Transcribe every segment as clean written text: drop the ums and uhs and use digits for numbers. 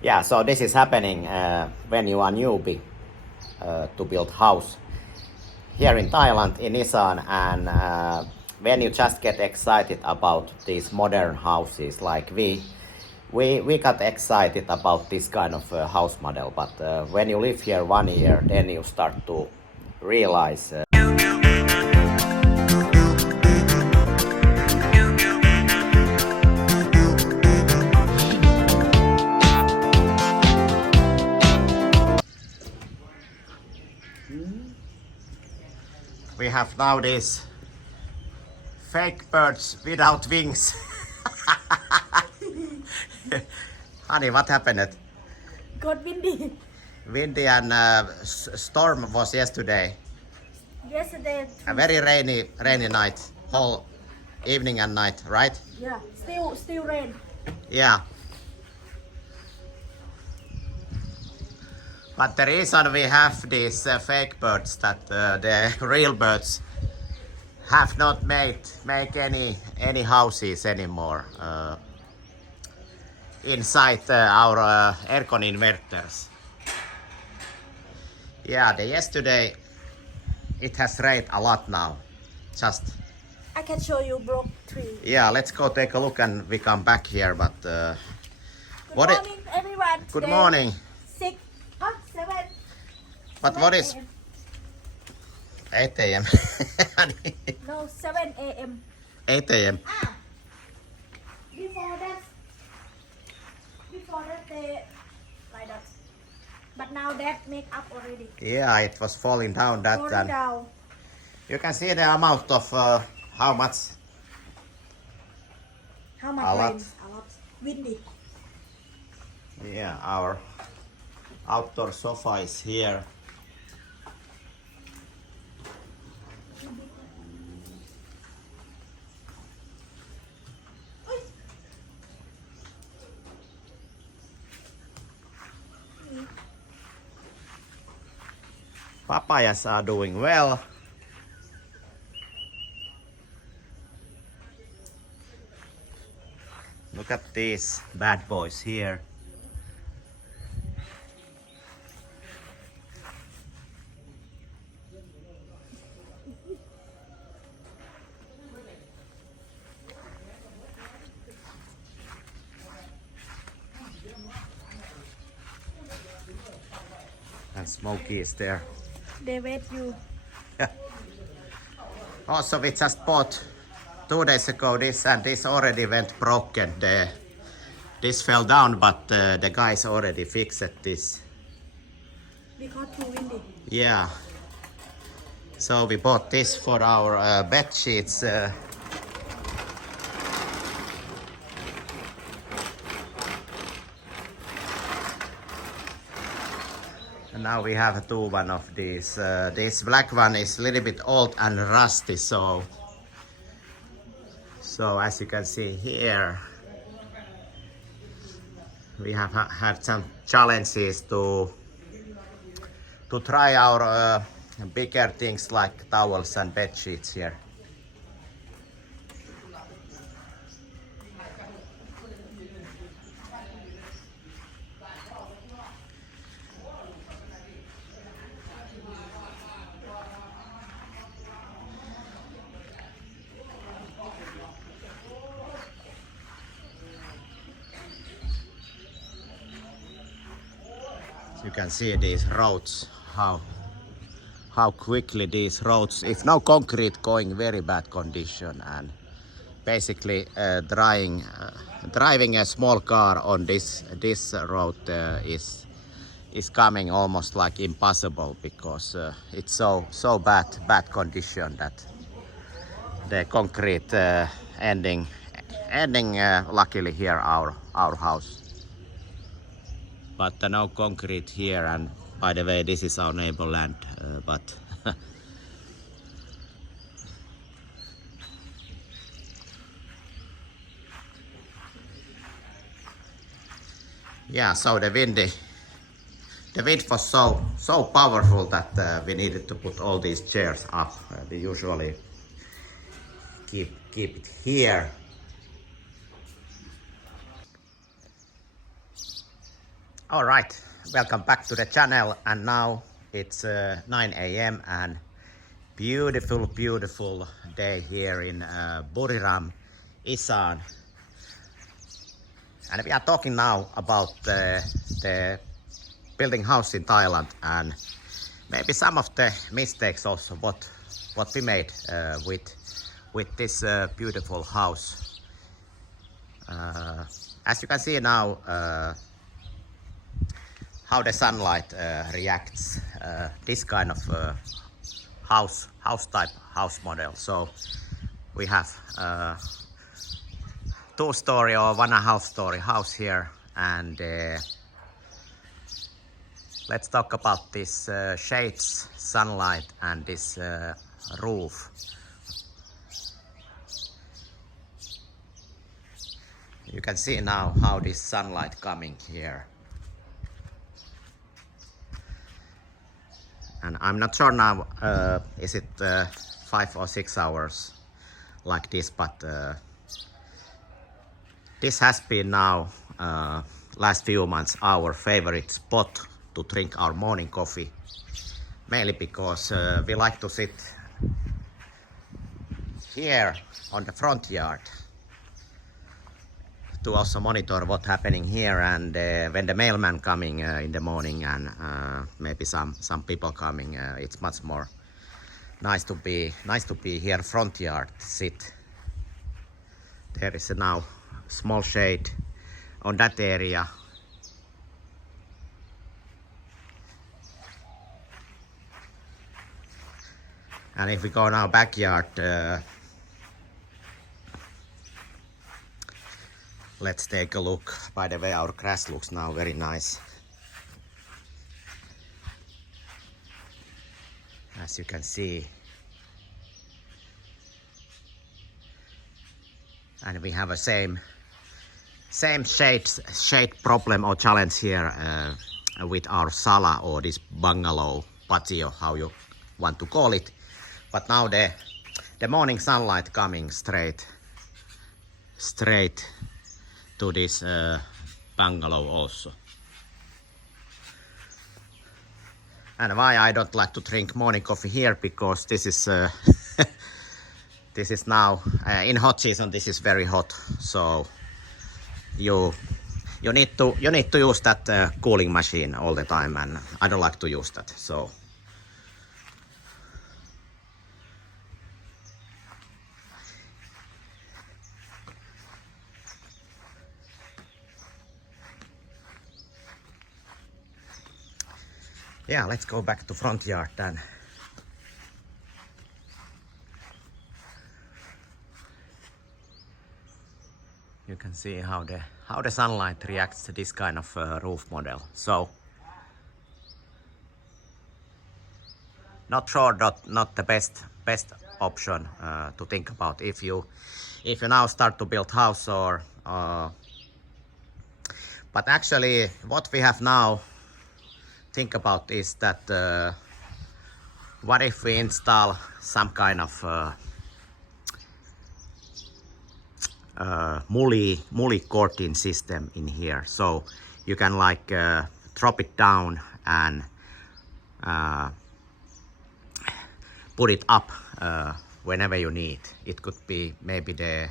Yeah, so this is happening when you are newbie to build house here in Thailand, in Isan, and when you just get excited about these modern houses, like we got excited about this kind of house model, but when you live here 1 year, then you start to realize. We have now these fake birds without wings. Honey, what happened? Got windy. Windy and storm was yesterday. Yesterday. A very rainy night, whole evening and night, right? Yeah. Still rain. Yeah. But the reason we have these fake birds that the real birds have not make any houses anymore inside our aircon inverters. Yeah, yesterday it has rained a lot now. Just I can show you broke tree. yeah, let's go take a look and we come back here. But Good what morning, everyone. good Today, morning. 7. But what is 8 a.m. No, 7 a.m. 8 a.m. Before that they like that. But now that make up already. Yeah, it was falling down that Falling and down. you can see the amount of how much. How much A lot. rain? A lot. Windy. Yeah, our outdoor sofa is here. Papayas are doing well. Look at these bad boys here. And Smokey is there. They wait you. Also, we just bought 2 days ago this, and this already went broken. This fell down, but the guys already fixed this. Because too windy. Yeah. So we bought this for our bed sheets. And now we have one of these. This black one is a little bit old and rusty, so as you can see here, we have had some challenges to try our bigger things like towels and bed sheets here. You can see these roads, how quickly these roads, if no concrete, going very bad condition, and basically driving a small car on this road is coming almost like impossible, because it's so bad condition that the concrete ending luckily here our house. But no concrete here, and by the way, this is our neighbor land, but yeah, so the wind was so powerful that we needed to put all these chairs up. We usually keep it here. All right, welcome back to the channel, and now it's 9 a.m. and beautiful day here in Buriram, Isan, and we are talking now about the building house in Thailand and maybe some of the mistakes also what we made with this beautiful house. As you can see now, how the sunlight reacts this kind of house type house model. So we have 2-story or 1.5-story house here, and let's talk about this shades, sunlight, and this roof. You can see now how this sunlight coming here. And I'm not sure now, is it 5 or 6 hours like this, but this has been now last few months our favorite spot to drink our morning coffee, mainly because we like to sit here on the front yard to also monitor what's happening here, and when the mailman coming in the morning and maybe some people coming, it's much more nice to be here front yard, sit. There is now small shade on that area. And if we go now backyard, let's take a look. By the way, our grass looks now very nice. As you can see. And we have a same shade problem or challenge here with our sala, or this bungalow, patio, how you want to call it. But now the morning sunlight coming straight to this bungalow also. And why I don't like to drink morning coffee here, because this is this is now in hot season. This is very hot, so you need to use that cooling machine all the time, and I don't like to use that. So yeah, let's go back to front yard then. You can see how the sunlight reacts to this kind of roof model. So not sure, not the best option to think about if you now start to build house, or but actually what we have now think about is that what if we install some kind of mulli curtain system in here, so you can like drop it down and put it up whenever you need. It could be maybe the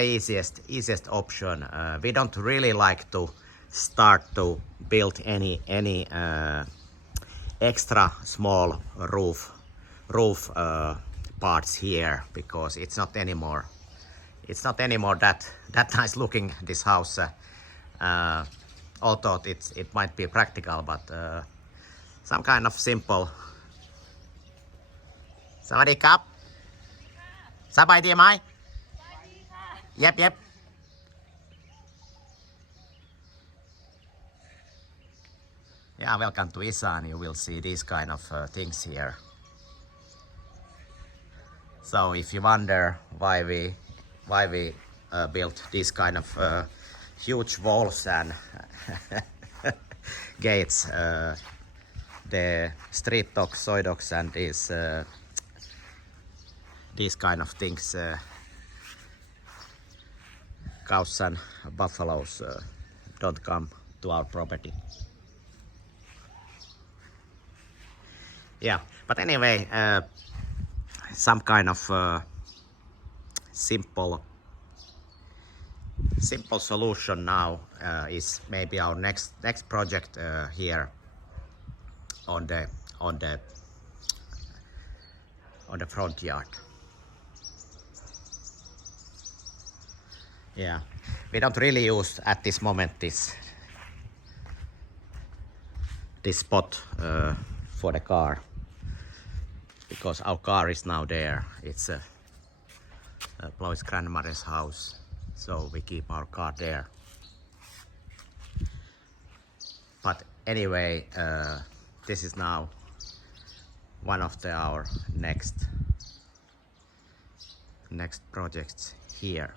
easiest option. We don't really like to start to build any extra small roof parts here, because it's not anymore that nice looking, this house. Although it might be practical, but some kind of simple. Sawadee krap สบายดีไหม Yep. Yeah, welcome to Isan. You will see these kind of things here. So if you wonder why we built these kind of huge walls and gates, the street dogs, soy dogs, and these kind of things, cows and buffaloes don't come to our property. Yeah, but anyway, some kind of simple solution now is maybe our next project here on the front yard. Yeah, we don't really use at this moment this spot for the car, because our car is now there. It's Chloe's grandmother's house, so we keep our car there. But anyway, this is now one of our next projects here.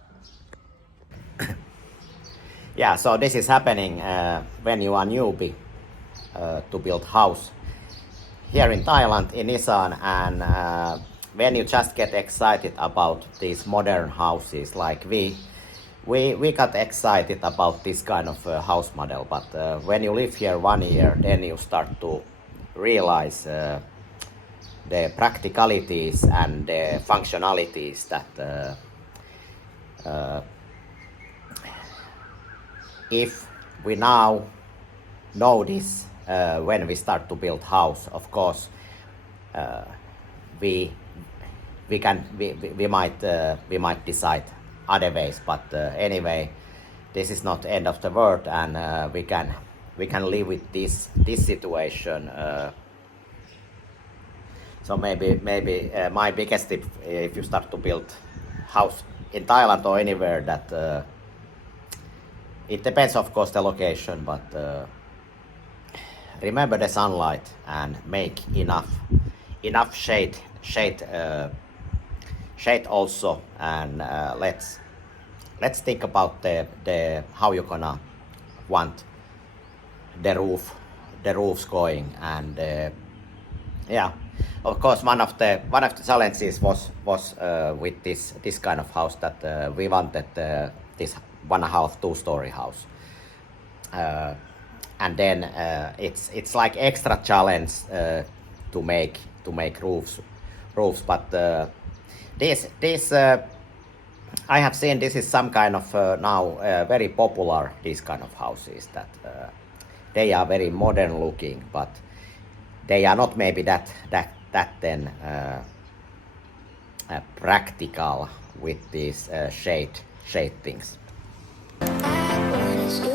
Yeah, so this is happening when you are newbie to build house here in Thailand, in Isan, and when you just get excited about these modern houses, like we got excited about this kind of house model, but when you live here 1 year, then you start to realize the practicalities and the functionalities that if we now know this when we start to build house, of course we might decide other ways, but anyway, this is not the end of the world, and we can live with this situation. So maybe my biggest tip, if you start to build house in Thailand or anywhere, that it depends, of course, the location, but remember the sunlight and make enough shade also, and let's think about the how you're gonna want the roofs going, and yeah, of course one of the challenges was with this kind of house, that we wanted this 1.5 2-story house, and then it's like extra challenge to make roofs, but this I have seen this is some kind of now very popular, these kind of houses, that they are very modern looking, but they are not maybe that then practical with these shade things. I wanna